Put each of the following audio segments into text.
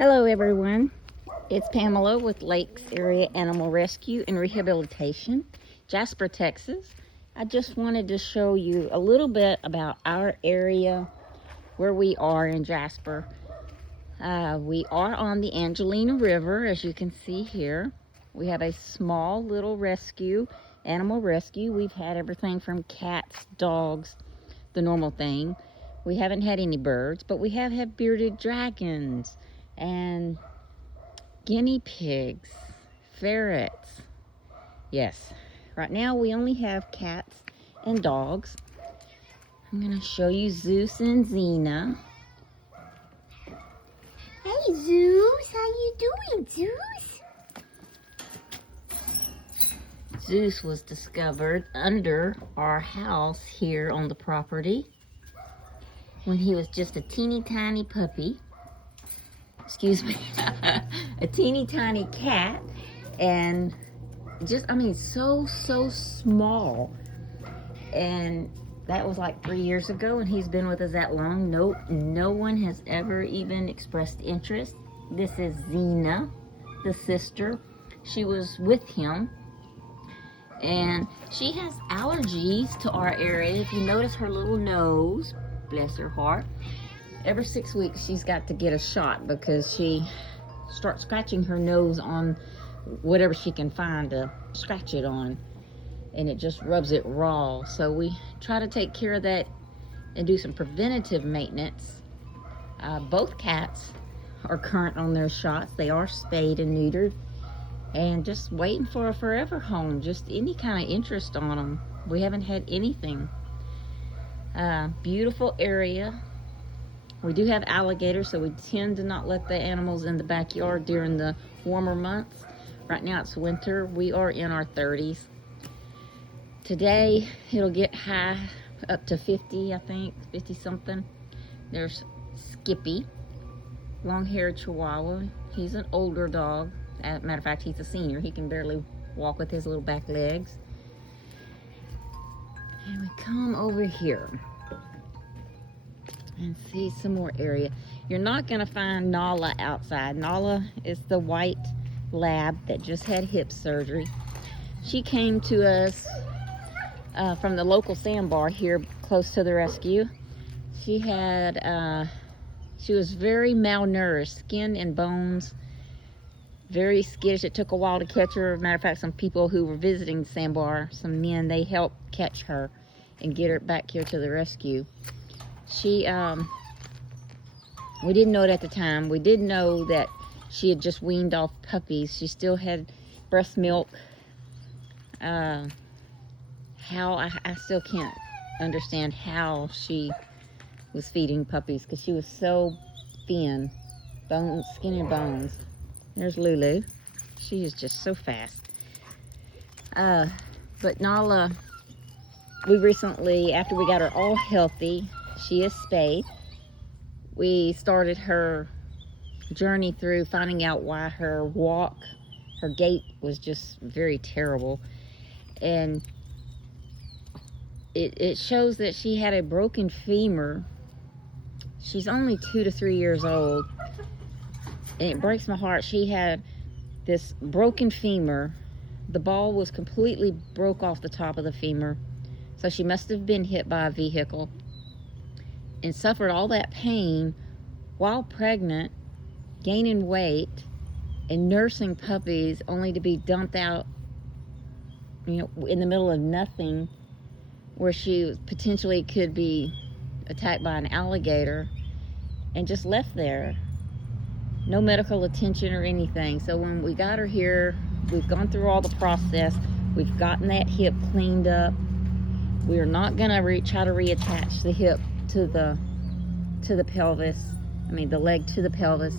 Hello everyone, it's Pamela with Lakes Area Animal Rescue and Rehabilitation, Jasper, Texas. I just wanted to show you a little bit about our area, where we are in Jasper. We are on the Angelina River, as you can see here. We have a small little animal rescue. We've had everything from cats, dogs, the normal thing. We haven't had any birds, but we have had bearded dragons and guinea pigs, ferrets. Yes, right now we only have cats and dogs. I'm going to show you Zeus and Xena. Hey Zeus, how you doing, Zeus? Zeus was discovered under our house here on the property when he was just a teeny tiny puppy. Excuse me, a teeny tiny cat, and so small. And that was like 3 years ago, and he's been with us that long. No one has ever even expressed interest. This is Xena, the sister. She was with him, and she has allergies to our area. If you notice her little nose, bless her heart, every 6 weeks she's got to get a shot because she starts scratching her nose on whatever she can find to scratch it on, and it just rubs it raw. So we try to take care of that and do some preventative maintenance. Both cats are current on their shots. They are spayed and neutered, and just waiting for a forever home, just any kind of interest on them. We haven't had anything. Beautiful area. We do have alligators, so we tend to not let the animals in the backyard during the warmer months. Right now it's winter. We are in our 30s. Today it'll get high up to 50, I think, 50 something. There's Skippy, long-haired Chihuahua. He's an older dog. As a matter of fact, he's a senior. He can barely walk with his little back legs. And we come over here and see some more area. You're not gonna find Nala outside. Nala is the white lab that just had hip surgery. She came to us from the local sandbar here close to the rescue. She was very malnourished, skin and bones, very skittish. It took a while to catch her. Matter of fact, some people who were visiting the sandbar, some men, they helped catch her and get her back here to the rescue. She, we didn't know it at the time. We did know that she had just weaned off puppies. She still had breast milk. I still can't understand how she was feeding puppies, because she was so thin, bones, skin and bones. There's Lulu. She is just so fast. But Nala, we recently, after we got her all healthy, she is spayed. We started her journey through finding out why her gait was just very terrible. And it shows that she had a broken femur. She's only 2 to 3 years old. And it breaks my heart. She had this broken femur. The ball was completely broke off the top of the femur. So she must have been hit by a vehicle and suffered all that pain while pregnant, gaining weight, and nursing puppies, only to be dumped out, in the middle of nothing, where she potentially could be attacked by an alligator, and just left there. No medical attention or anything. So when we got her here, we've gone through all the process. We've gotten that hip cleaned up. We are not gonna try to reattach the hip to the pelvis. The leg to the pelvis,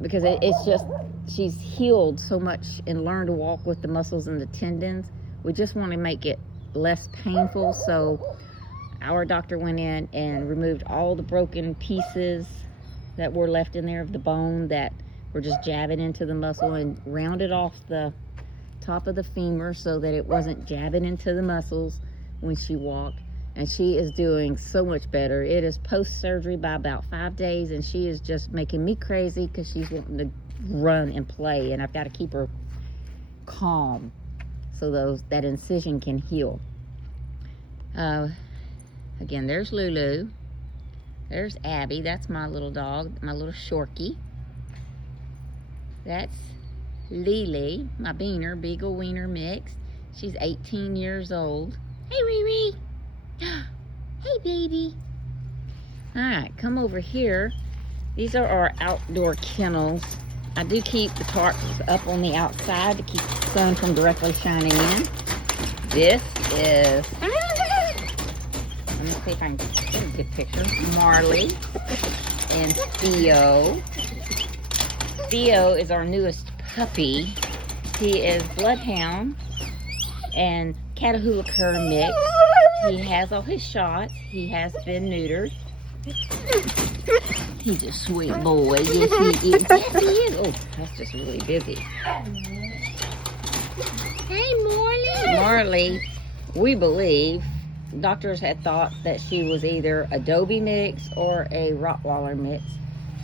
because it's just, she's healed so much and learned to walk with the muscles and the tendons. We just want to make it less painful. So our doctor went in and removed all the broken pieces that were left in there of the bone that were just jabbing into the muscle, and rounded off the top of the femur so that it wasn't jabbing into the muscles when she walked. and she is doing so much better. It is post-surgery by about 5 days, and she is just making me crazy because she's wanting to run and play, and I've got to keep her calm so that incision can heal. Again, there's Lulu. There's Abby. That's my little dog, my little Shorkie. That's Lily, my beaner, Beagle Wiener mix. She's 18 years old. Hey, Riri. Hey, baby. All right, come over here. These are our outdoor kennels. I do keep the tarps up on the outside to keep the sun from directly shining in. This is, let me see if I can get a good picture. Marley and Theo. Theo is our newest puppy. He is Bloodhound and Catahoula Cur mix. He has all his shots. He has been neutered. He's a sweet boy. Yes, he is. Yes, he is. Oh, that's just really busy. Hey, Marley. Marley, we believe doctors had thought that she was either a Dobie mix or a Rottweiler mix.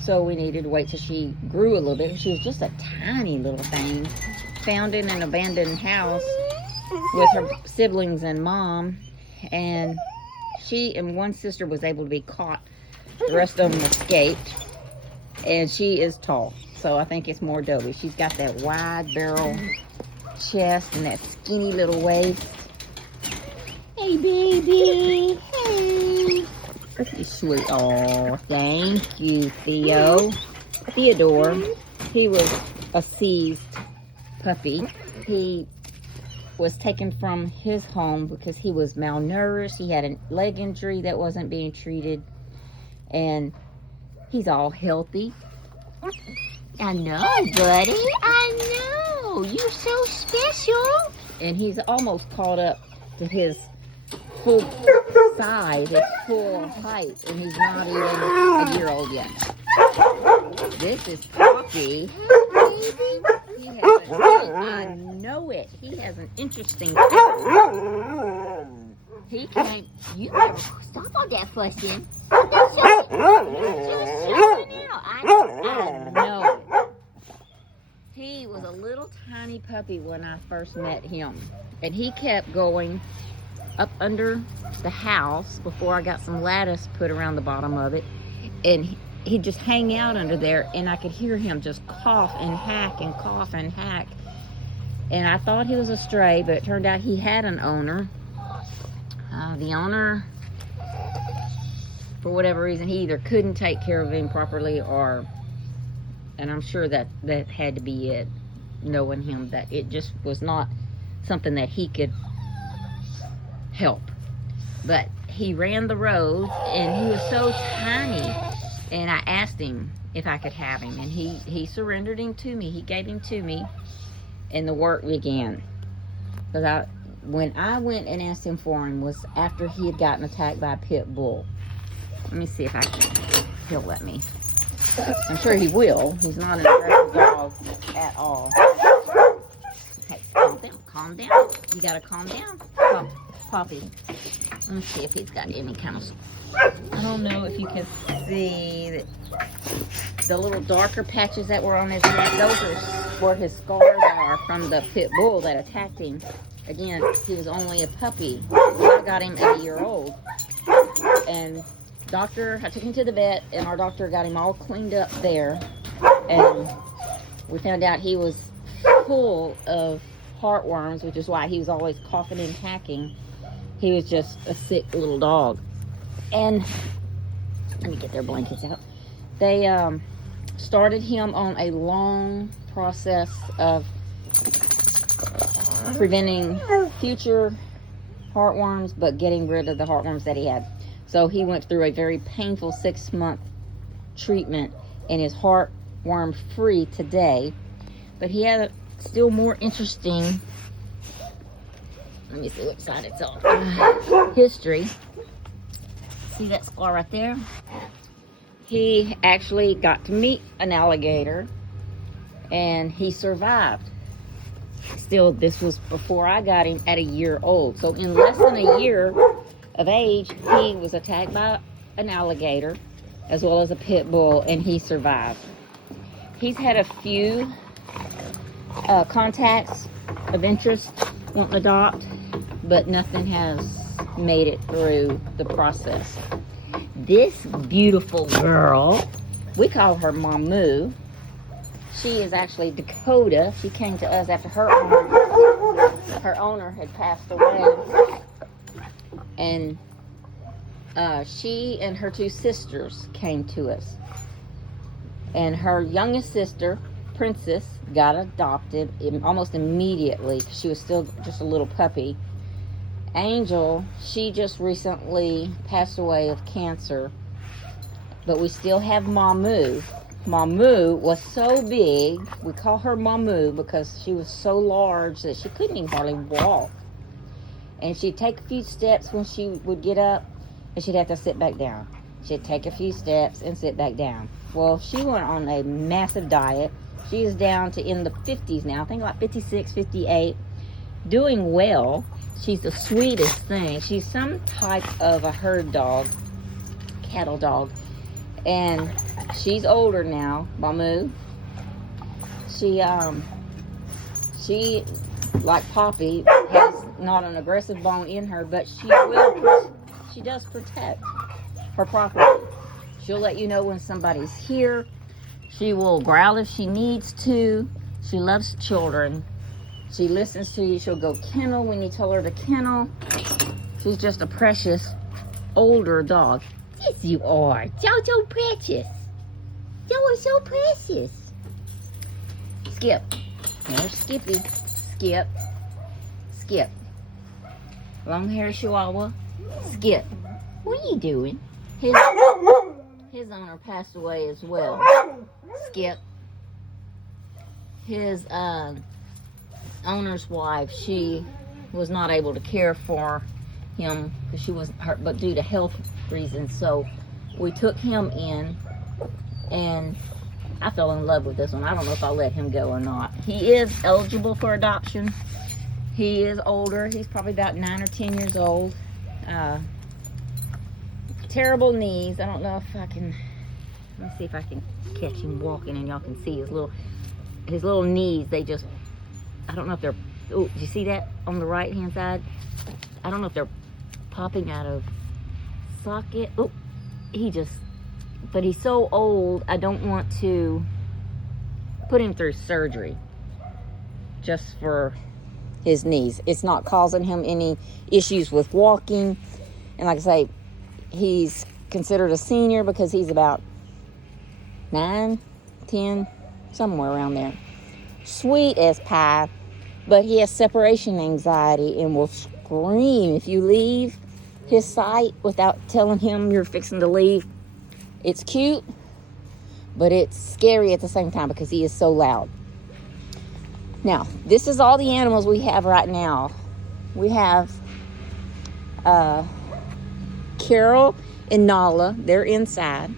So we needed to wait till she grew a little bit. She was just a tiny little thing, found in an abandoned house with her siblings and mom. And she and one sister was able to be caught. The rest of them escaped. And she is tall, so I think it's more Dobie. She's got that wide barrel chest and that skinny little waist. Hey, baby. Hey. Pretty sweet. Oh, thank you, Theo. Theodore, he was a seized puppy. He was taken from his home because he was malnourished. He had a leg injury that wasn't being treated. And he's all healthy. I know, buddy. I know. You're so special. And he's almost caught up to his full size, his full height. And he's not even a year old yet. This is Poppy. Hey, baby. He has I know it. He has an interesting story. He came. You better stop all that fussing. I know. He was a little tiny puppy when I first met him. And he kept going up under the house before I got some lattice put around the bottom of it. And he'd just hang out under there, and I could hear him just cough and hack and cough and hack. And I thought he was a stray, but it turned out he had an owner. The owner, for whatever reason, he either couldn't take care of him properly, and I'm sure that had to be it, knowing him, that it just was not something that he could help. But he ran the roads, and he was so tiny, and I asked him if I could have him, and he surrendered him to me. He gave him to me, and the work began. Because when I went and asked him for him was after he had gotten attacked by a pit bull. Let me see if he'll let me. I'm sure he will. He's not an aggressive dog at all. Okay, calm down, calm down. You gotta calm down. Poppy. Let me see if he's got any kind of... I don't know if you can see the little darker patches that were on his neck. Those are where his scars are from the pit bull that attacked him. Again, he was only a puppy. I got him at a year old. And I took him to the vet, and our doctor got him all cleaned up there. And we found out he was full of heartworms, which is why he was always coughing and hacking. He was just a sick little dog. And let me get their blankets out. They started him on a long process of preventing future heartworms, but getting rid of the heartworms that he had. So he went through a very painful 6-month treatment and is heartworm free today. But he had a still more interesting, let me see which side it's on, history. See that scar right there? He actually got to meet an alligator, and he survived. Still, this was before I got him at a year old. So in less than a year, of age, he was attacked by an alligator as well as a pit bull, and he survived. He's had a few contacts of interest wanting to adopt, but nothing has made it through the process. This beautiful girl, we call her Mamu. She is actually Dakota. She came to us after her owner had passed away. And she and her two sisters came to us. And her youngest sister, Princess, got adopted almost immediately because she was still just a little puppy. Angel, she just recently passed away of cancer, but we still have Mamu. Mamu was so big, we call her Mamu because she was so large that she couldn't even hardly walk. And she'd take a few steps when she would get up, and she'd have to sit back down. She'd take a few steps and sit back down. Well, she went on a massive diet. She is down to in the 50s now, I think about 56, 58, doing well. She's the sweetest thing. She's some type of a herd dog, cattle dog. And she's older now, Mamu. She like Poppy, has not an aggressive bone in her, but she does protect her property. She'll let you know when somebody's here. She will growl if she needs to. She loves children. She listens to you. She'll go kennel when you tell her to kennel. She's just a precious older dog. Yes, you are. You're so precious. You are so precious. Skip. There's Skippy. Skip. Skip. Long hair Chihuahua. Skip. What are you doing? His owner passed away as well. Skip. His owner's wife, she was not able to care for him because she wasn't hurt, but due to health reasons. So we took him in, and I fell in love with this one. I don't know if I'll let him go or not. He is eligible for adoption. He is older. He's probably about 9 or 10 years old. Terrible knees. I don't know if I can. Let me see if I can catch him walking, and y'all can see his little knees. They just. I don't know if they're. Oh, do you see that on the right hand side? I don't know if they're popping out of socket. Oh, but he's so old. I don't want to put him through surgery just for his knees. It's not causing him any issues with walking. And like I say, he's considered a senior because he's about 9, 10, somewhere around there. Sweet as pie, but he has separation anxiety and will scream if you leave his sight without telling him you're fixing to leave. It's cute, but it's scary at the same time because he is so loud. Now, this is all the animals we have right now. We have Carol and Nala. They're inside.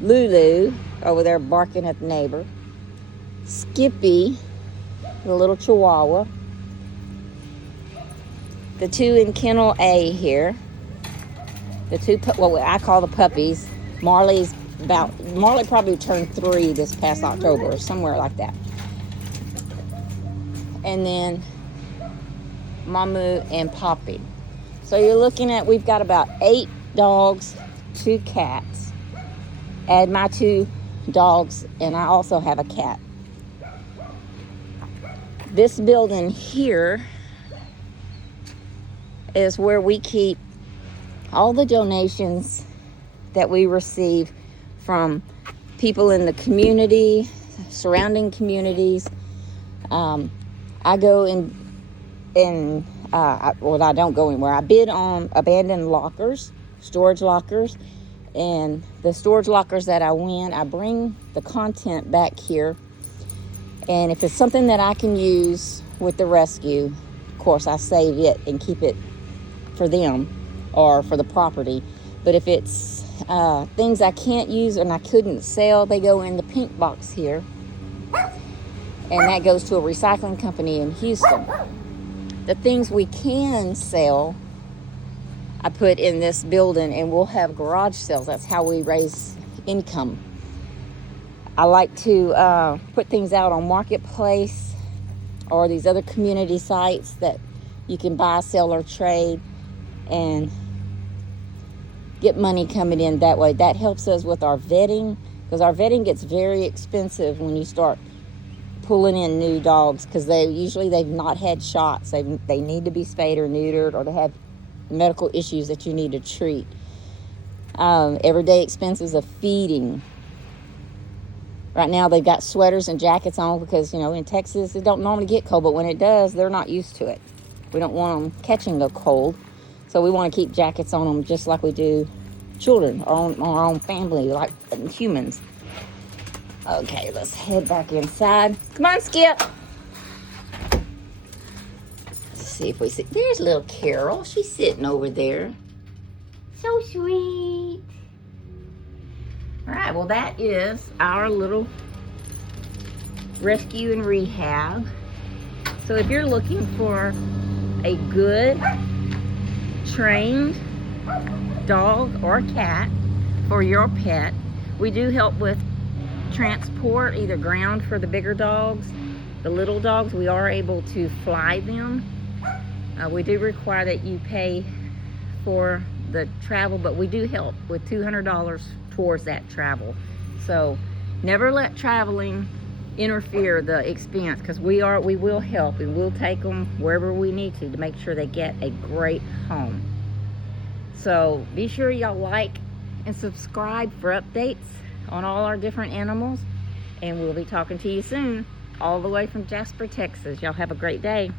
Lulu over there barking at the neighbor. Skippy, the little Chihuahua. The two in Kennel A here. The two, what I call the puppies. Marley probably turned 3 this past October or somewhere like that. And then Mamu and Poppy. So you're looking at, we've got about 8 dogs, 2 cats. Add my 2 dogs, and I also have a cat. This building here is where we keep all the donations that we receive from people in the community, surrounding communities. I go I don't go anywhere. I bid on abandoned lockers, storage lockers, and the storage lockers that I win, I bring the content back here. And if it's something that I can use with the rescue, of course, I save it and keep it for them or for the property. But if it's things I can't use and I couldn't sell, they go in the pink box here. And that goes to a recycling company in Houston. The things we can sell, I put in this building, and we'll have garage sales. That's how we raise income. I like to put things out on Marketplace or these other community sites that you can buy, sell, or trade and get money coming in that way. That helps us with our vetting, because our vetting gets very expensive when you start pulling in new dogs, because they've not had shots. They need to be spayed or neutered, or they have medical issues that you need to treat. Everyday expenses of feeding. Right now they've got sweaters and jackets on because, in Texas it don't normally get cold, but when it does, they're not used to it. We don't want them catching a cold, so we want to keep jackets on them just like we do children, our own family, like humans. Okay, let's head back inside. Come on, Skip. Let's see if we see. There's little Carol. She's sitting over there. So sweet. All right, well, that is our little rescue and rehab. So if you're looking for a good, trained dog or cat for your pet, we do help with transport, either ground for the bigger dogs. The little dogs, we are able to fly them. We do require that you pay for the travel, but we do help with $200 towards that travel. So never let traveling interfere the expense, because we will help, and we'll take them wherever we need to make sure they get a great home. So be sure y'all like and subscribe for updates on all our different animals, and we'll be talking to you soon, all the way from Jasper, Texas. Y'all have a great day.